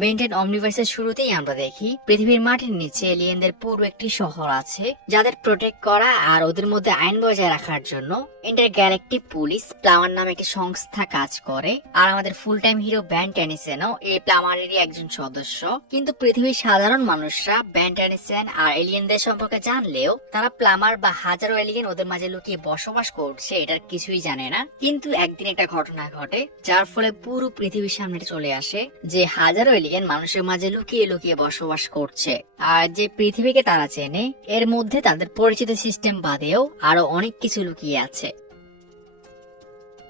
Ben 10 অমনিভার্সের শুরুতেই আমরা দেখি, পৃথিবীর মাটির নিচে এলিয়েনদের পুরো একটি শহর আছে, যাদের প্রোটেক্ট করা আর ওদের মধ্যে আইন বজায় রাখার জন্য ইন্টার গ্যালাকটিক পুলিশ প্লামার নামে একটি সংস্থা কাজ করে। আর আমাদের ফুল টাইম হিরো ব্যান টেনিসেনও এই প্লামারেরই একজন সদস্য। কিন্তু পৃথিবীর সাধারণ মানুষরা ব্যান টেনিসেন আর এলিয়েনদের সম্পর্কে জানলেও তারা প্লামার বা হাজারো এলিয়েন ওদের মাঝে লুকিয়ে বসবাস করছে, এটার কিছুই জানে না। কিন্তু একদিন একটা ঘটনা ঘটে, যার ফলে পুরো পৃথিবীর সামনে চলে আসে, যে হাজারো এলিয়েন মানুষের মাঝে লুকিয়ে লুকিয়ে বসবাস করছে। আর যে পৃথিবীকে তারা চেনে, এর মধ্যে তাদের পরিচিত সিস্টেম বাদেও আরও অনেক কিছু লুকিয়ে আছে।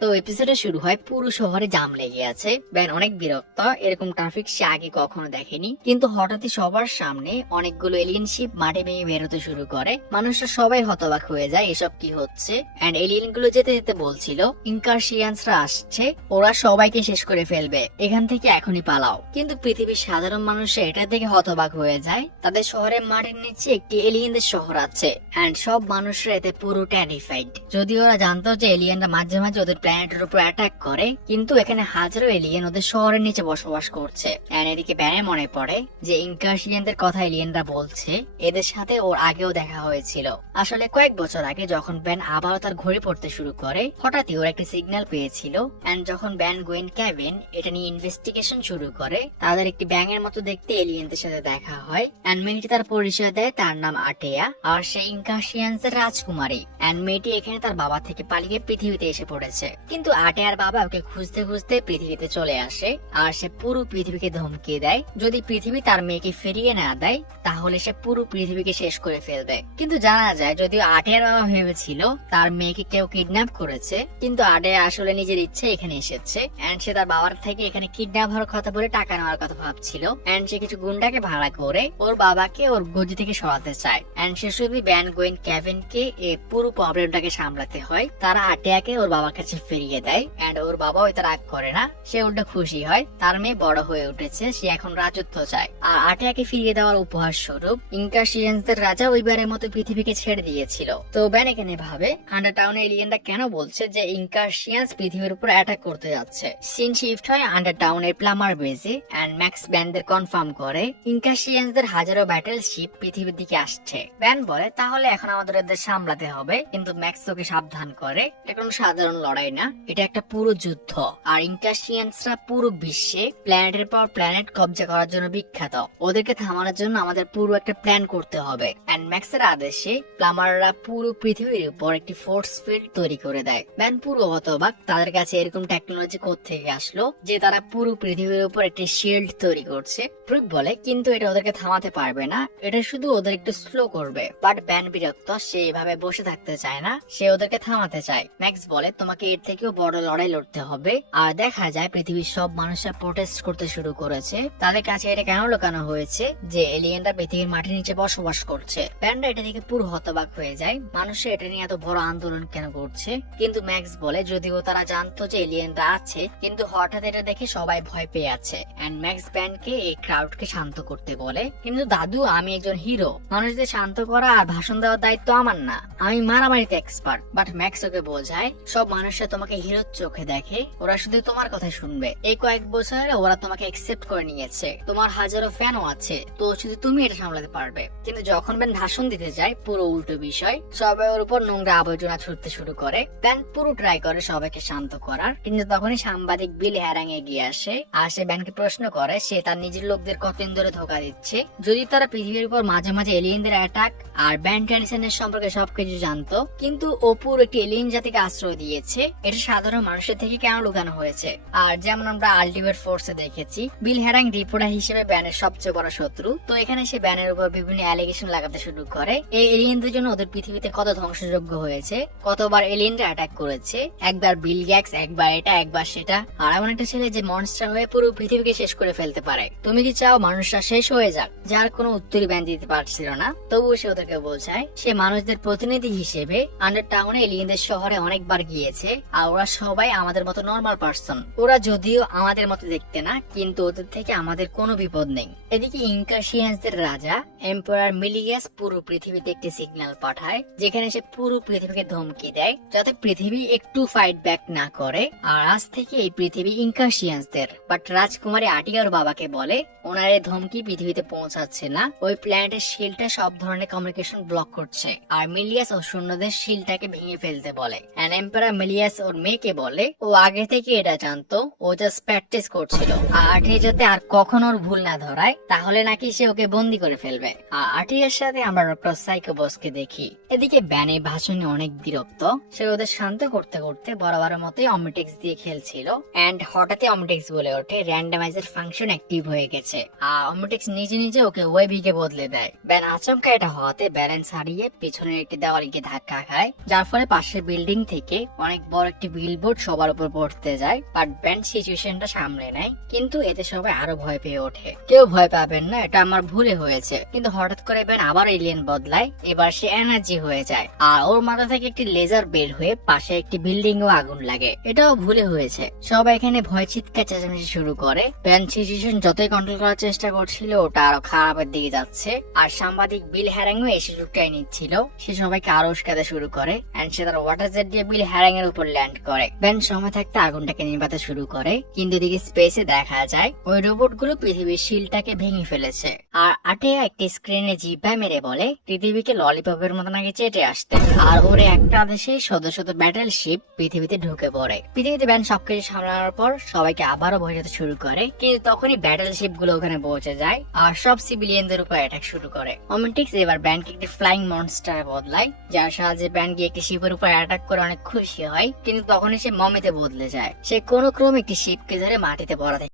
তো এপিসোডে শুরু হয়, পুরো শহরে জাম লেগে আছে। ব্যান অনেক বিরক্ত। এরকম ট্রাফিক সে আগে কখনো দেখেনি। কিন্তু হঠাৎই সবার সামনে অনেকগুলো এলিয়েন শিপ মাঠে ভেঙে বেরোতে শুরু করে। মানুষরা সবাই হতবাক হয়ে যায় এসব কি হচ্ছে। এন্ড এলিয়েনগুলো যেতে যেতে বলছিল ইনকার্সিয়ান্সরা আসছে, ওরা সবাইকে শেষ করে ফেলবে। এখান থেকে এখনই পালাও। কিন্তু পৃথিবীর সাধারণ মানুষ এটা দেখে হতবাক হয়ে যায়। তাদের শহরের মাটির নিচে একটি এলিয়েনদের শহর আছে। এন্ড সব মানুষরা এতে পুরো ট্যারিফাইড যদি ওরা জানতো যে এলিয়েনরা মাঝে মাঝে ওদের প্ল্যানেটের উপর অ্যাটাক করে, কিন্তু এখানে হাজারো এলিয়েন ওদের শহরের নিচে বসবাস করছে। এন্ড এদিকে ব্যানে মনে পড়ে যে ইনকার্সিয়ানদের কথা এলিয়েনরা বলছে, এদের সাথে ওর আগেও দেখা হয়েছিল। আসলে কয়েক বছর আগে যখন ব্যান আবারও তার ঘড়ি পড়তে শুরু করে, হঠাৎই ওর একটা সিগন্যাল পেয়েছিল। এন্ড যখন ব্যান গোয়েন ক্যাবিন এটা নিয়ে ইনভেস্টিগেশন শুরু করে, তাদের একটি ব্যাঙের মতো দেখতে এলিয়েনদের সাথে দেখা হয়। এন্ড মেয়েটি তার পরিচয় দেয়, তার নাম আটেয়া, আর সে ইনকাশিয়ান্স এর রাজকুমারী। এন্ড মেয়েটি এখানে তার বাবা থেকে পালিয়ে পৃথিবীতে এসে পড়েছে। কিন্তু আটেয়ার বাবা ওকে খুঁজতে খুঁজতে পৃথিবীতে চলে আসে, আর সে পুরো পৃথিবীকে ধমকে দেয়। যদি পৃথিবী তার মেয়েকে ফিরিয়ে না দেয়, তাহলে সে পুরো পৃথিবীকে শেষ করে ফেলবে। কিন্তু জানা যায়, যদিও আটেয়ার বাবা ভেবেছিল তার মেয়েকে কেউ কিডন্যাপ করেছে, কিন্তু আটেয়া আসলে নিজের ইচ্ছে এখানে এসেছে। এন্ড সে তার বাবার থেকে এখানে কিডন্যাপ হওয়ার কথা বলে টাকা নেওয়ার কথা ভাবছিল। এন্ড সে কিছু গুন্ডাকে ভাড়া করে ওর বাবাকে ওর গদি থেকে সরাতে চায়। এন্ড সে শুধু ব্যান গোয়েন ক্যাভিনকে এই পুরো প্রবলেমটাকে সামলাতে হয়। তারা আটেয়াকে ওর বাবার কাছে ফিরিয়ে দেয় এন্ড ওর বাবা ওই রাগ করে না। সে উল্টো খুশি হয়। তার মেয়ে বড় হয়ে উঠেছে। সে এখন রাজত্ব চায়। আর আটেয়াকে ফিরিয়ে দেওয়ার উপহার স্বরূপ ইনকাশিয়ান্সদের রাজা ওইবারের মতো পৃথিবীকে ছেড়ে দিয়েছিল। তো ব্যান এখানে ভাবে আন্ডার টাউনে এলিয়েনরা কেন বলছে যে ইনকাশিয়ান্স পৃথিবীর উপর অ্যাটাক করতে যাচ্ছে? সিন শিফট হয় আন্ডার টাউনের প্লামার বেজে এন্ড ম্যাক্স ব্যান্ডদের কনফার্ম করে ইনকাশিয়ান্সদের হাজারো ব্যাটেল শিপ পৃথিবীর দিকে আসছে। ব্যান বলে, তাহলে এখন আমাদের এদের সামলাতে হবে। কিন্তু ম্যাক্স তোকে সাবধান করে, এটা কোনো সাধারণ লড়াই না? এটা একটা পুরো যুদ্ধ। আর ইনকাশিয়ান্সরা পুরো বিশ্বে প্ল্যানেটের পর প্ল্যানেট কবজা করার জন্য বিখ্যাত। ওদেরকে থামানোর জন্য আমাদের পুরো একটা প্ল্যান করতে হবে। এন্ড ম্যাক্সের আদেশে প্লামাররা পুরো পৃথিবীর উপর একটি ফোর্স ফিল্ড তৈরি করে দেয়। ব্যান পুরো হতবাক তাদের কাছে এরকম টেকনোলজি থেকে আসলো যে তারা পুরো পৃথিবীর উপর একটি শিল্ড তৈরি করছে। ব্রুক বলে, কিন্তু এটা ওদেরকে থামাতে পারবে না। এটা শুধু ওদের একটু স্লো করবে। বাট ব্যান বিরক্ত, সে এভাবে বসে থাকতে চায় না। সে ওদেরকে থামাতে চায়। ম্যাক্স বলে, তোমাকে এর থেকেও বড় লড়াই লড়তে হবে। আর দেখা যায় পৃথিবীর সব মানুষরা প্রোটেস্ট করতে শুরু করেছে। তাদের কাছে এটা কেন লুকানো হয়েছে? যে এলিয়েনরা পৃথিবীর মাটির নিচে বসবাস করছে। ব্যান্ডরা এটা দেখে পুরো হতবাক হয়ে যায়। মানুষের এটা নিয়ে এত বড় আন্দোলন কেন করছে? কিন্তু ম্যাক্স বলে, যদিও তারা জানতো যে এলিয়েনরা আছে, কিন্তু হঠাৎ এটা দেখে সবাই ভয় পেয়ে আছে। এন্ড ম্যাক্স ব্যান্ডকে এই ক্রাউডকে শান্ত করতে বলে, কিন্তু দাদু, আমি একজন হিরো মানুষদের শান্ত করা আর ভাষণ দেওয়ার দায়িত্ব আমার না। আমি মারামারিতে এক্সপার্ট বাট ম্যাক্স ওকে বোঝায়, সব মানুষরা তোমাকে হিরোর চোখে দেখে, ওরা শুধু তোমার কথা শুনবে। এই কয়েক বছরে ওরা তোমাকে একসেপ্ট করে নিয়েছে। তোমার হাজারো ফ্যানও আছে। তো শুধু তুমি এটা সামলাতে পারবে। কিন্তু যখন ব্যান ভাষণ দিতে যায় পুরো উল্টো বিষয়, সবাই ওর উপর নোংরা আবর্জনা ছুটতে শুরু করে। ব্যান পুরো ট্রাই করে সবাইকে শান্ত করার। কিন্তু তখনই সাংবাদিক বিল হ্যারাং এগিয়ে আসে। আর সে ব্যানকে প্রশ্ন করে, সে তার নিজের লোকদের কতদিন ধরে ধোকা দিচ্ছে? যদি তারা পৃথিবীর উপর মাঝে মাঝে এলিয়েনদের অ্যাটাক আর ব্যান ট্র্যাডিশনের সম্পর্কে সবকিছু জানতো, কিন্তু অপুর একটি এলিয়েন জাতিকে আশ্রয় দিয়েছে এটা সাধারণ মানুষের থেকে কেন লুকানো হয়েছে? আর যেমন আমরা আলটিমেট ফোর্সে দেখেছি বিল হ্যারাং রিপোর্টার হিসেবে ব্যানের সবচেয়ে বড় শত্রু। তো এখানে সে ব্যানের উপর বিভিন্ন অ্যালিগেশন লাগাতে শুরু করে। এই এলিয়েনদের জন্য ওদের পৃথিবীতে কত ধ্বংসযোগ্য হয়েছে? কতবার এলিয়েনরা অ্যাটাক করেছে? একবার বিল গ্যাক্স একবার এটা, একবার সেটা। আর এমন একটা ছেলে যে মনস্টার হয়ে পুরো পৃথিবীকে শেষ করে ফেলতে পারে। তুমি কি চাও মানুষরা শেষ হয়ে যাক? যার কোনো উত্তরই ব্যান দিতে পারছিল না। তবুও সে ওদেরকে বোঝায়, সে মানুষদের প্রতিনিধি হিসেবে আন্ডার টাউনে এলিয়েনদের শহরে অনেকবার গিয়েছে। আর ওরা সবাই আমাদের মতো নর্মাল পার্সন ওরা যদিও আমাদের মতো দেখতে না, কিন্তু ওদের থেকে আমাদের কোনো বিপদ নেই। এদিকে ইনকাশিয়ান্সদের রাজা এম্পায়ার মিলিয়াস পুরো পৃথিবীতে একটি সিগন্যাল পাঠায়, যেখানে সে পুরো পৃথিবীকে ধমকি দেয়, যাতে পৃথিবী একটু ফাইট ব্যাক না করে। আর আজ থেকে এই পৃথিবী ইনকাশিয়ান্সদের। বাট রাজকুমারী আটিকার বাবাকে বলে, ওনার এই ধমকি পৃথিবীতে পৌঁছাচ্ছে না। ওই প্ল্যানেটের শিলটা সব ধরনের কমিউনিকেশন ব্লক করছে। আর মিলিয়াস ও সৈন্যদের শিলটাকে ভেঙে ফেলতে বলে। অ্যান্ড এম্পায়ার মিলিয়াস ওর মেয়েকে বলে, ও আগে থেকে এটা জানতো, ও জাস্ট প্র্যাকটিস করছিল। আঠে যাতে আর কখনো ওর ভুল না ধরায়, তাহলে নাকি সে ওকে বন্দি করে ফেলবে। আর আটিয়ার সাথে আমরা ডক্টর সাইকো বসকে দেখি। এদিকে ব্যানে ভাষণে অনেক বিরক্ত। সে ওদের শান্ত করতে করতে বরাবরের মতোই অমিটেক্স দিয়ে খেলছিল। এন্ড হঠাৎই অমিটেক্স বলে ওঠে র্যান্ডামাইজার ফাংশন অ্যাক্টিভ হয়ে গেছে। আর অমিটেক্স নিজে নিজে ওকে ওয়েবিকে বদলে দেয়। ব্যান আচমকা এটা হওয়াতে ব্যালেন্স হারিয়ে পিছনের একটি দেওয়ালে ধাক্কা খায়, যার ফলে পাশের বিল্ডিং থেকে অনেক বড় একটি বিলবোর্ড সবার উপর পড়তে যায় বাট ব্যান্ড সিচুয়েশনটা সামলে নেয়। কিন্তু এতে সবাই আরও ভয় পেয়ে ওঠে। কেউ ভয় পাবেন না, এটা আমার ভুলে হয়েছে। কিন্তু হঠাৎ করে ব্যান আবার এলিয়েন বদলায়, এবার সে এনার্জি হয়ে যায়। আর ওর মাথা থেকে একটি লেজার বের হয়ে পাশে একটি বিল্ডিং ও আগুন লাগে। এটাও ভুলে হয়েছে। সবাই এখানে ভয় চিৎকার চেঁচামেচি শুরু করে। ব্যান্ড সিচুয়েশন যতই কন্ট্রোল করার চেষ্টা করছিল, ওটা আরও খারাপের দিকে যাচ্ছে। আর সাংবাদিক বিল হ্যারাং এসে সুযোগটাই নিচ্ছিল। সে সবাইকে আরও উস্কাতে শুরু করে। এন্ড সে তার ওয়াটার জেট দিয়ে বিল হ্যারাং এর উপর ল্যান্ড করে। ব্যান সময় থাকতে আগুনটাকে নিভাতে শুরু করে। কিন্তু এদিকে স্পেসে দেখা যায়, ওই রোবটগুলো পৃথিবীর শিলটাকে ভেঙে ফেলেছে। আর আটেয়া একটি স্ক্রিনে জিব্বা মেরে বলে, পৃথিবীকে ললিপপের মতো নাকি চেটে আসতে। আর ওর একটা আদেশে শত শত ব্যাটেল শিপ পৃথিবীতে ঢুকে পড়ে। পৃথিবীতে ব্যান সবকিছু সামলানোর পর সবাইকে আবারও বোঝাতে শুরু করে। কিন্তু তখনই ব্যাটেল শিপগুলো ওখানে পৌঁছে যায় আর সব সিভিলিয়ানদের উপর অ্যাটাক শুরু করে। ওমেন্টিক্স এবার ব্যানকে একটি ফ্লাইং মনস্টার বদলায়, যার সাহায্যে ব্যান গিয়ে একটি শিপের উপর অ্যাটাক করে অনেক খুশি হয়। কিন্তু তখনই সে মমিতে বদলে যায়। সে কোনো ক্রমে একটি শিবকে ধরে মাটিতে পড়া